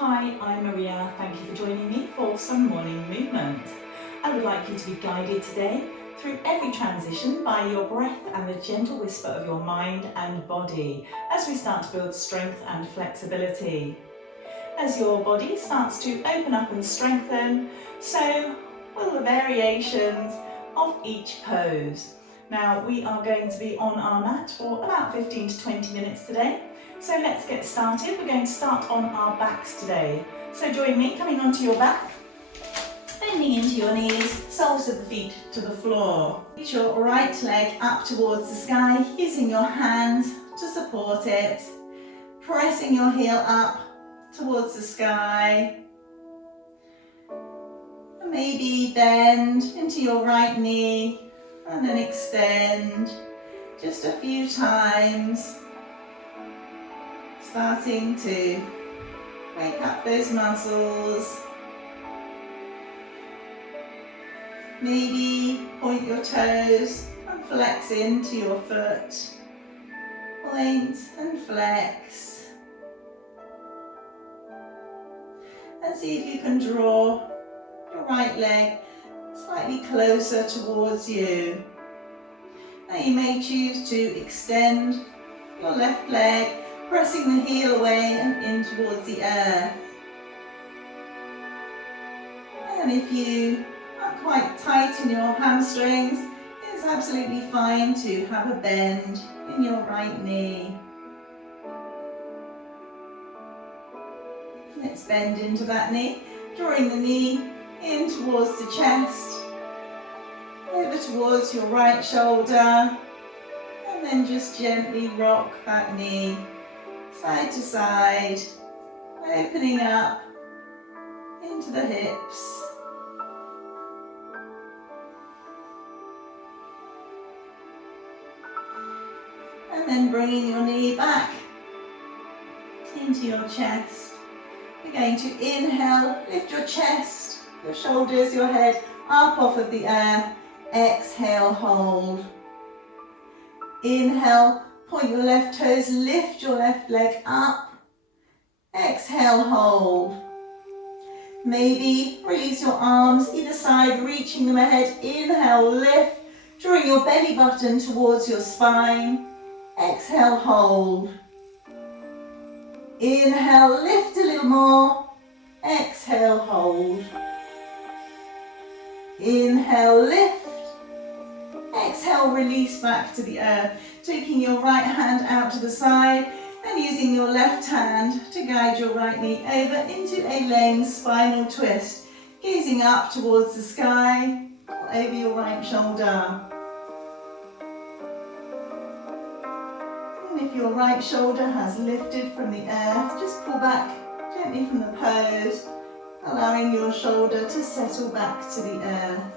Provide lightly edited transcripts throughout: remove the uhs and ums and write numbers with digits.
Hi, I'm Maria. Thank you for joining me for some morning movement. I would like you to be guided today through every transition by your breath and the gentle whisper of your mind and body as we start to build strength and flexibility. As your body starts to open up and strengthen, so will the variations of each pose. Now we are going to be on our mat for about 15 to 20 minutes today. So let's get started. We're going to start on our backs today. So join me coming onto your back, bending into your knees, soles of the feet to the floor. Reach your right leg up towards the sky, using your hands to support it. Pressing your heel up towards the sky. Maybe bend into your right knee and then extend just a few times. Starting to wake up those muscles. Maybe point your toes and flex into your foot. Point and flex. And see if you can draw your right leg slightly closer towards you. Now you may choose to extend your left leg, pressing the heel away and in towards the earth. And if you are quite tight in your hamstrings, it's absolutely fine to have a bend in your right knee. Let's bend into that knee, drawing the knee in towards the chest, over towards your right shoulder, and then just gently rock that knee side to side, opening up into the hips. And then bringing your knee back into your chest. We're going to inhale, lift your chest, your shoulders, your head up off of the earth. Exhale, hold. Inhale, point your left toes, lift your left leg up. Exhale, hold. Maybe release your arms either side, reaching them ahead. Inhale, lift, drawing your belly button towards your spine. Exhale, hold. Inhale, lift a little more. Exhale, hold. Inhale, lift. Exhale, release back to the earth. Taking your right hand out to the side and using your left hand to guide your right knee over into a lane spinal twist. Gazing up towards the sky, over your right shoulder. And if your right shoulder has lifted from the earth, just pull back gently from the pose, allowing your shoulder to settle back to the earth.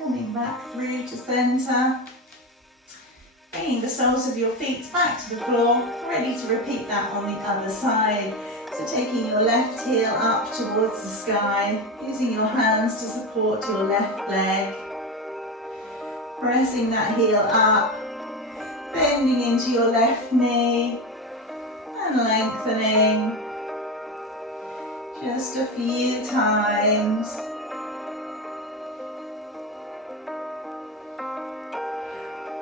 Coming back through to centre, bringing the soles of your feet back to the floor, ready to repeat that on the other side. So taking your left heel up towards the sky, using your hands to support your left leg, pressing that heel up, bending into your left knee and lengthening just a few times.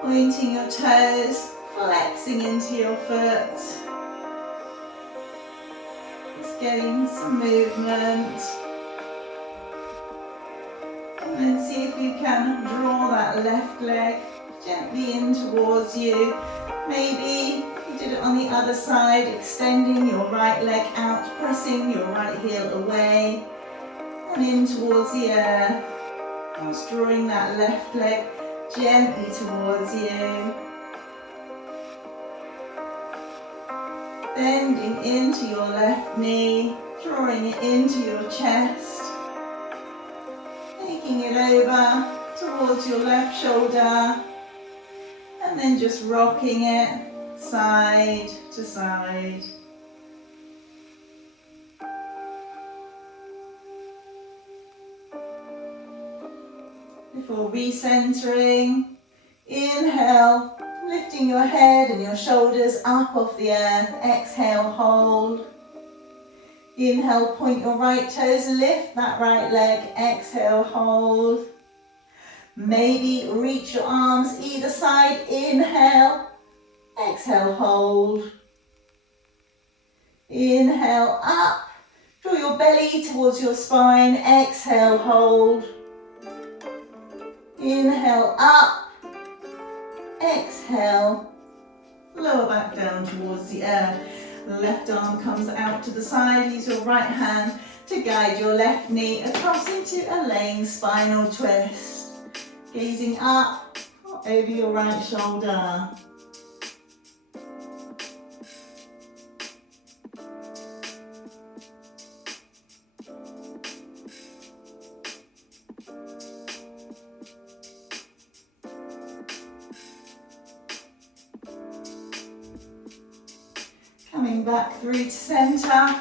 Pointing your toes, flexing into your foot. Just getting some movement. And then see if you can draw that left leg gently in towards you. Maybe if you did it on the other side, extending your right leg out, pressing your right heel away and in towards the earth. Whilst drawing that left leg gently towards you. Bending into your left knee, drawing it into your chest. Taking it over towards your left shoulder. And then just rocking it side to side. Before recentering, inhale, lifting your head and your shoulders up off the earth. Exhale, hold. Inhale, point your right toes, lift that right leg. Exhale, hold. Maybe reach your arms either side. Inhale, exhale, hold. Inhale, up. Draw your belly towards your spine. Exhale, hold. Inhale, up. Exhale, lower back down towards the earth. Left arm comes out to the side. Use your right hand to guide your left knee across into a laying spinal twist. Gazing up over your right shoulder. Coming back through to centre,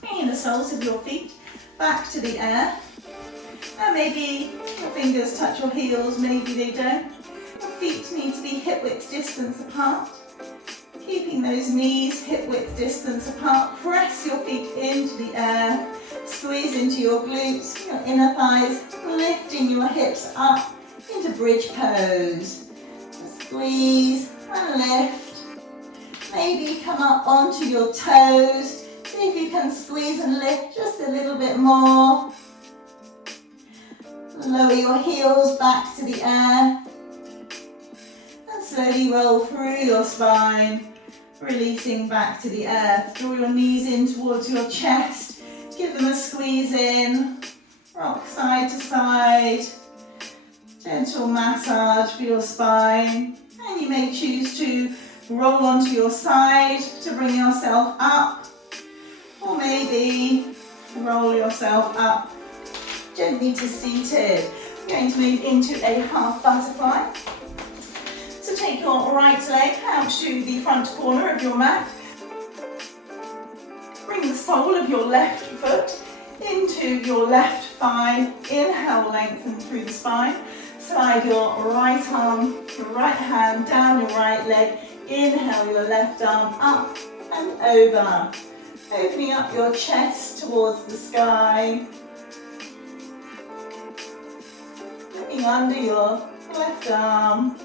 bringing the soles of your feet back to the earth. And maybe your fingers touch your heels, maybe they don't. Your feet need to be hip width distance apart. Keeping those knees hip width distance apart. Press your feet into the earth. Squeeze into your glutes, your inner thighs, lifting your hips up into bridge pose. Squeeze and lift. Maybe come up onto your toes. See if you can squeeze and lift just a little bit more. Lower your heels back to the earth. And slowly roll through your spine, releasing back to the earth. Draw your knees in towards your chest. Give them a squeeze in. Rock side to side. Gentle massage for your spine. And you may choose to roll onto your side to bring yourself up, or maybe roll yourself up gently to seated. We're going to move into a half butterfly. So take your right leg out to the front corner of your mat. Bring the sole of your left foot into your left thigh. Inhale, lengthen through the spine. Slide your right arm, your right hand down your right leg. Inhale your left arm up and over. Opening up your chest towards the sky. Looking under your left arm.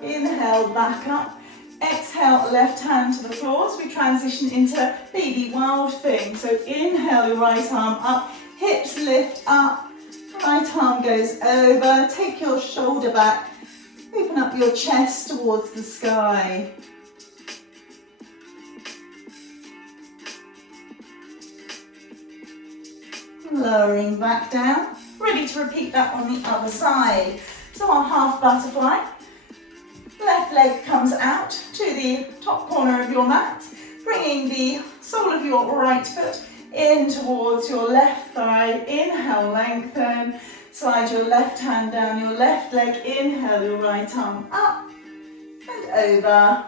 Inhale, back up. Exhale, left hand to the floor as we transition into baby wild thing. So inhale your right arm up, hips lift up. Right arm goes over, take your shoulder back, open up your chest towards the sky. Lowering back down, ready to repeat that on the other side. So our half butterfly, left leg comes out to the top corner of your mat, bringing the sole of your right foot in towards your left thigh. Inhale, lengthen. Slide your left hand down your left leg. Inhale your right arm up and over.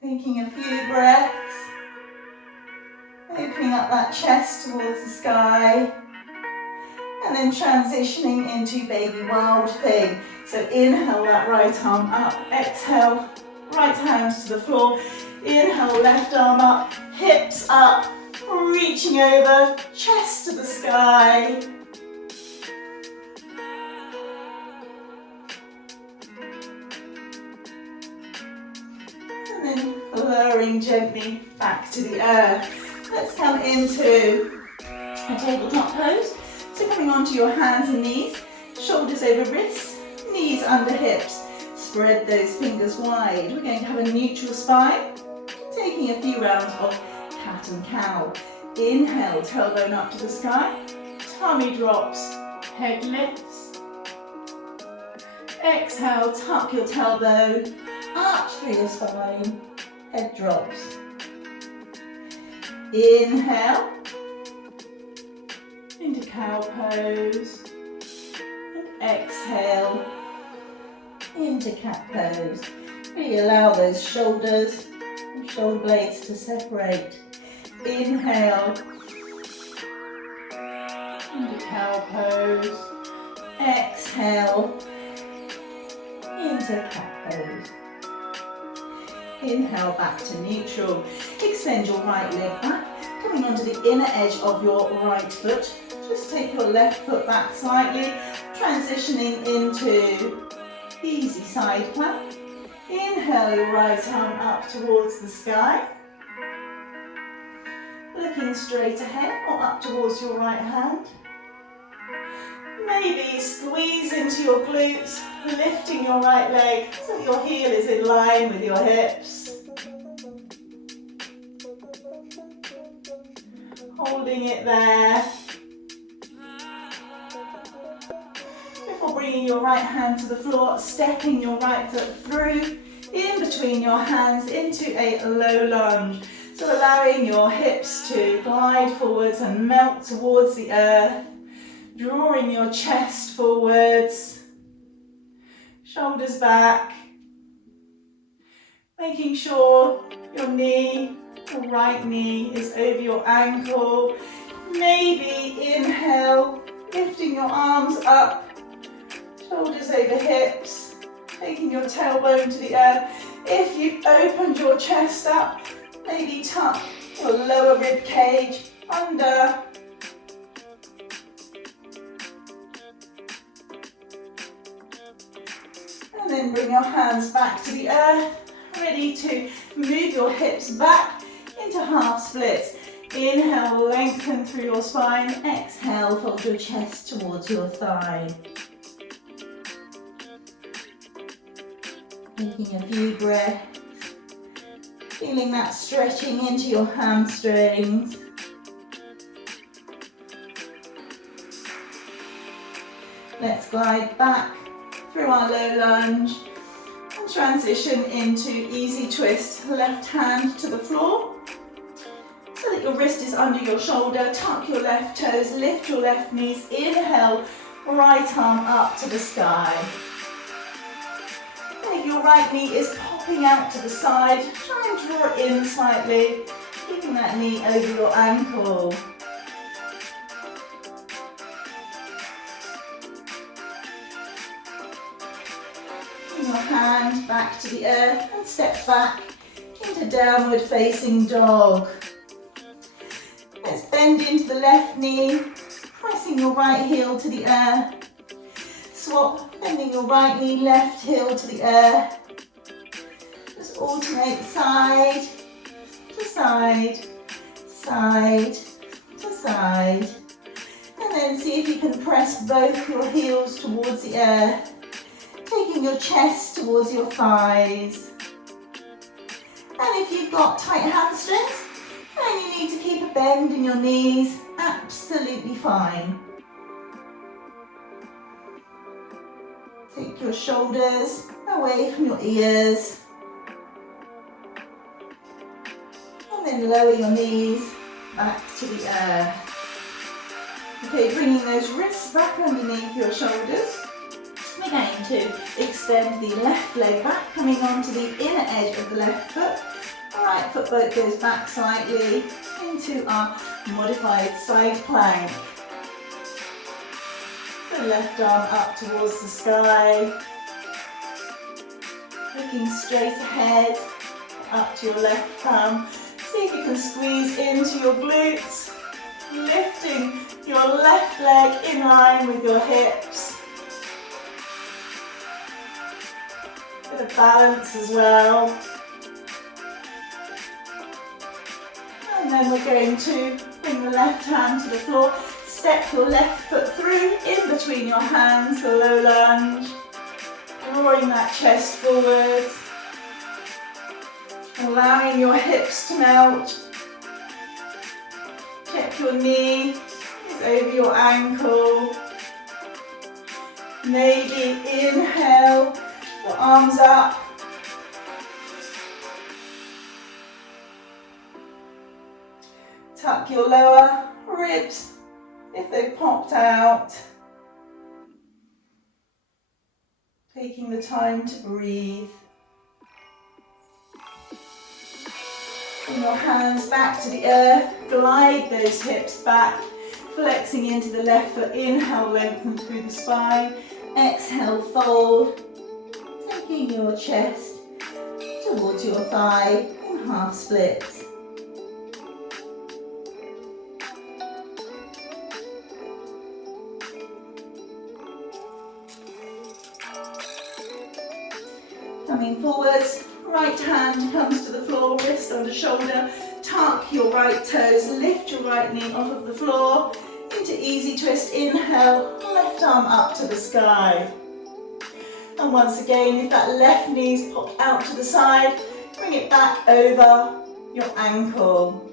Taking a few breaths. Opening up that chest towards the sky. And then transitioning into baby wild thing. So inhale that right arm up. Exhale, right hand to the floor. Inhale, left arm up, hips up, reaching over, chest to the sky. And then lowering gently back to the earth. Let's come into a tabletop pose. So coming onto your hands and knees, shoulders over wrists, knees under hips. Spread those fingers wide. We're going to have a neutral spine. Taking a few rounds of cat and cow. Inhale, tailbone up to the sky. Tummy drops, head lifts. Exhale, tuck your tailbone, arch through your spine, head drops. Inhale, and into cow pose, and exhale into cat pose. Really allow those shoulders and shoulder blades to separate. Inhale into cow pose, exhale into cat pose. Inhale back to neutral. Extend your right leg back, coming onto the inner edge of your right foot. Just take your left foot back slightly, transitioning into easy side plank. Inhale your right arm up towards the sky. Looking straight ahead or up towards your right hand. Maybe squeeze into your glutes, lifting your right leg so your heel is in line with your hips. Holding it there. Before bringing your right hand to the floor, stepping your right foot through, in between your hands into a low lunge. So allowing your hips to glide forwards and melt towards the earth. Drawing your chest forwards, shoulders back, making sure your knee, your right knee is over your ankle. Maybe inhale, lifting your arms up, shoulders over hips, taking your tailbone to the earth. If you've opened your chest up, maybe tuck your lower rib cage under. And then bring your hands back to the earth, ready to move your hips back into half splits. Inhale, lengthen through your spine. Exhale, fold your chest towards your thigh. Taking a few breaths, feeling that stretching into your hamstrings. Let's glide back through our low lunge and transition into easy twist. Left hand to the floor so that your wrist is under your shoulder. Tuck your left toes, lift your left knees. Inhale, right arm up to the sky. And if your right knee is popping out to the side, try and draw it in slightly, keeping that knee over your ankle. Your hand back to the earth and step back into downward facing dog. Let's bend into the left knee, pressing your right heel to the earth. Swap, bending your right knee, left heel to the earth. Just alternate side to side, side to side. And then see if you can press both your heels towards the earth, taking your chest towards your thighs. And if you've got tight hamstrings and you need to keep a bend in your knees, absolutely fine. Take your shoulders away from your ears. And then lower your knees back to the earth. Okay, bringing those wrists back underneath your shoulders. We're going to extend the left leg back, coming onto the inner edge of the left foot. The right foot both goes back slightly into our modified side plank. The left arm up towards the sky. Looking straight ahead, up to your left thumb. See if you can squeeze into your glutes, lifting your left leg in line with your hips. Bit of balance as well. And then we're going to bring the left hand to the floor. Step your left foot through, in between your hands, a low lunge. Drawing that chest forwards. Allowing your hips to melt. Check your knee is over your ankle. Maybe inhale, your arms up. Tuck your lower ribs if they've popped out. Taking the time to breathe. Bring your hands back to the earth, glide those hips back, flexing into the left foot. Inhale, lengthen through the spine. Exhale, fold. Taking your chest towards your thigh in half splits. Coming forwards, right hand comes to the floor, wrist under shoulder. Tuck your right toes, lift your right knee off of the floor into easy twist. Inhale, left arm up to the sky. And once again, if that left knee's popped out to the side, bring it back over your ankle.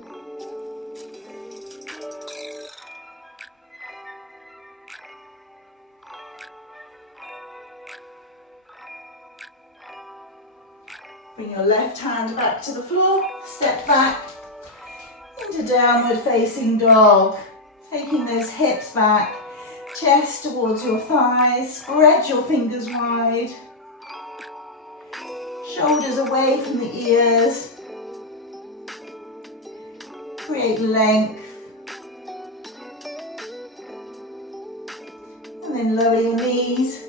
Bring your left hand back to the floor, step back into downward facing dog. Taking those hips back, chest towards your thighs, spread your fingers wide. Shoulders away from the ears. Create length. And then lower your knees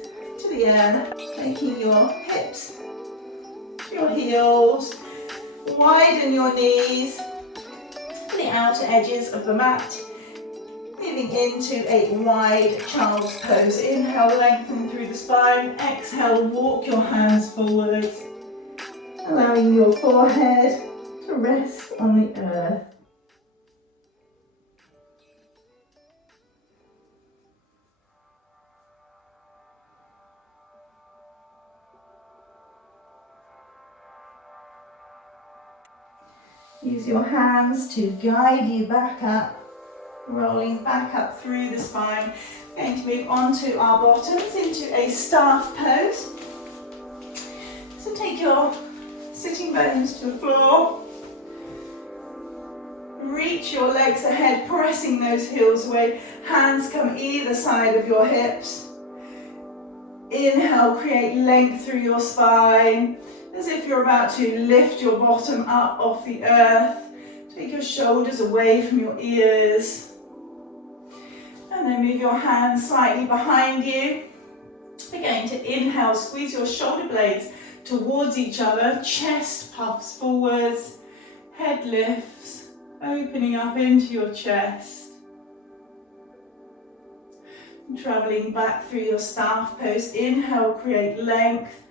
to the earth, making your hips your heels, widen your knees to the outer edges of the mat, moving into a wide child's pose. Inhale, lengthen through the spine. Exhale, walk your hands forwards, allowing your forehead to rest on the earth. Use your hands to guide you back up, rolling back up through the spine. We're going to move onto our bottoms into a staff pose. So take your sitting bones to the floor. Reach your legs ahead, pressing those heels away. Hands come either side of your hips. Inhale, create length through your spine, as if you're about to lift your bottom up off the earth. Take your shoulders away from your ears. And then move your hands slightly behind you. We're going to inhale, squeeze your shoulder blades towards each other. Chest puffs forwards, head lifts, opening up into your chest. Traveling back through your staff pose. Inhale, create length.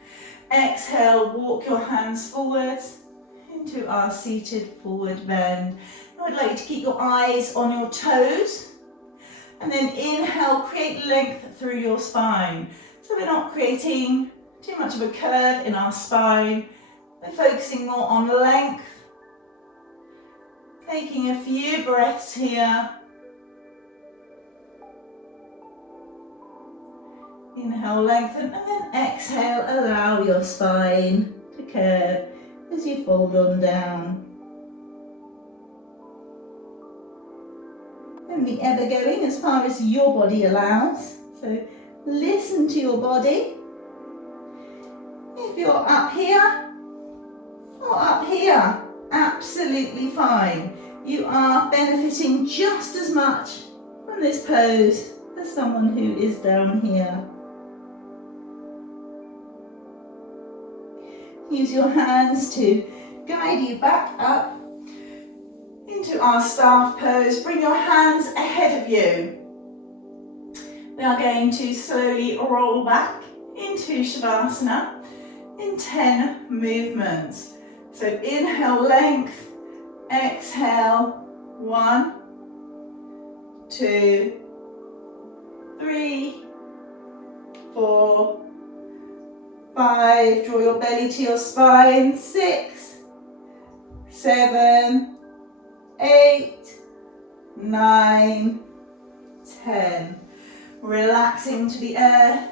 Exhale, walk your hands forwards into our seated forward bend. I'd like you to keep your eyes on your toes. And then inhale, create length through your spine. So we're not creating too much of a curve in our spine. We're focusing more on length. Taking a few breaths here. Inhale, lengthen, and then exhale, allow your spine to curve as you fold on down. Only ever going as far as your body allows, so listen to your body. If you're up here or up here, absolutely fine. You are benefiting just as much from this pose as someone who is down here. Use your hands to guide you back up into our staff pose. Bring your hands ahead of you. We are going to slowly roll back into Shavasana in 10 movements. So inhale, length. Exhale, 1, 2, 3, 4, 5, draw your belly to your spine, 6, 7, 8, 9, 10. Relaxing to the earth,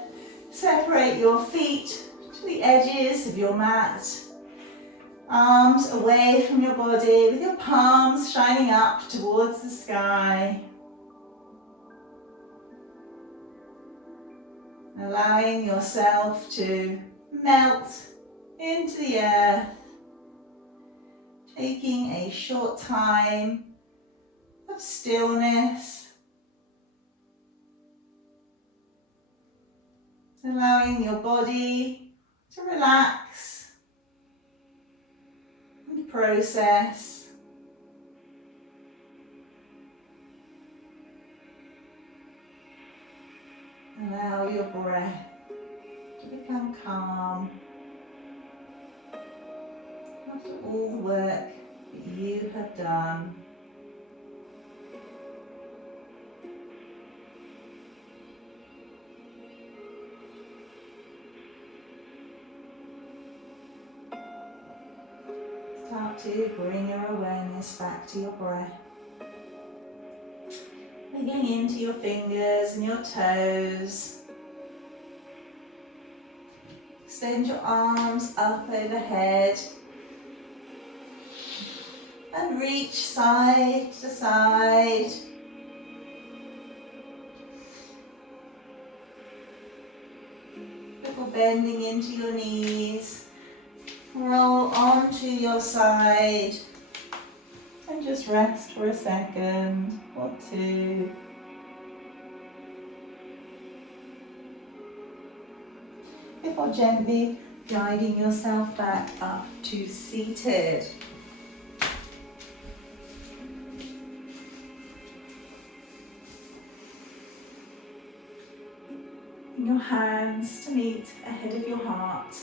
separate your feet to the edges of your mat. Arms away from your body with your palms shining up towards the sky. allowing yourself to melt into the earth, taking a short time of stillness, allowing your body to relax and process. Allow your breath to become calm after all the work that you have done. Start to bring your awareness back to your breath. Wiggling into your fingers and your toes. Extend your arms up overhead and reach side to side. Before bending into your knees, roll onto your side and just rest for a second or two. Before gently guiding yourself back up to seated. Your hands to meet ahead of your heart.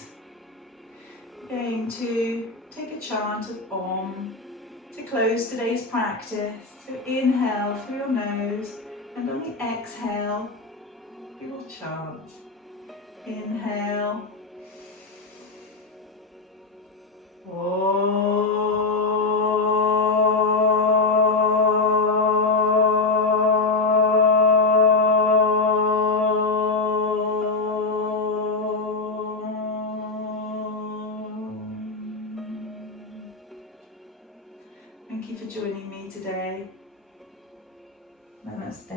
Going to take a chant of Om to close today's practice. So inhale through your nose, and on the exhale, we will chant. Inhale. Thank you for joining me today. Namaste.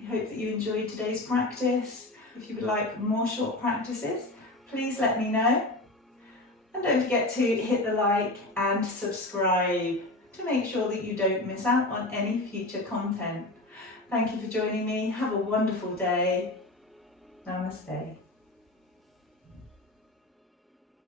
I hope that you enjoyed today's practice. If you would like more short practices, please let me know. And don't forget to hit the like and subscribe to make sure that you don't miss out on any future content. Thank you for joining me. Have a wonderful day. Namaste.